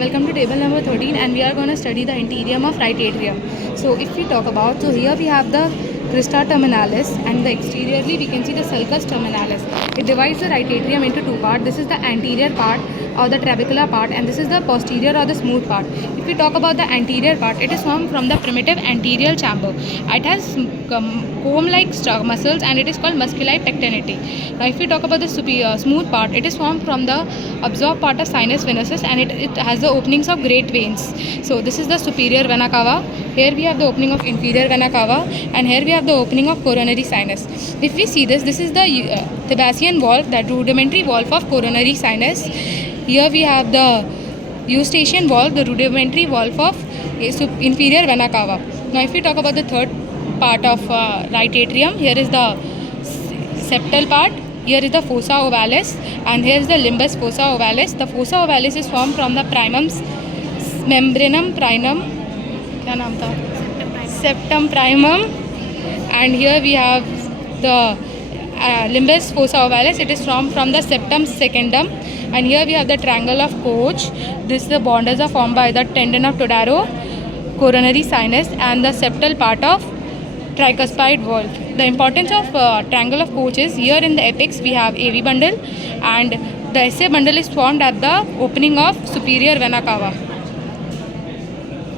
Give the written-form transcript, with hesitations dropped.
Welcome to table number 13, and we are going to study the interior of right atrium. So if we talk about, so here we have the crista terminalis, and the exteriorly we can see the sulcus terminalis. It divides the right atrium into two parts. This is the anterior part or the trabecular part, and this is the posterior or the smooth part. If we talk about the anterior part, it is formed from the primitive anterior chamber. It has comb-like muscles, and it is called musculi pectinati. Now if we talk about the smooth part, it is formed from the absorbed part of sinus venosus, and it has the openings of great veins. So this is the superior vena cava. Here we have the opening of inferior vena cava, and here we have the opening of coronary sinus. If we see this, this is the Thebasian valve, that rudimentary valve of coronary sinus. Here we have the Eustachian valve, the rudimentary valve of inferior vena cava. Now if we talk about the third part of right atrium, here is the septal part, here is the fossa ovalis, and here is the limbus fossa ovalis. The fossa ovalis is formed from the membranum primum, क्या नाम था? Septum primum, and here we have the limbus fossa ovalis. It is formed from the septum secundum, and here we have the triangle of Koch. The borders are formed by the tendon of Todaro, coronary sinus, and the septal part of tricuspid valve. The importance of triangle of Koch is, here in the apex we have AV bundle, and the SA bundle is formed at the opening of superior vena cava.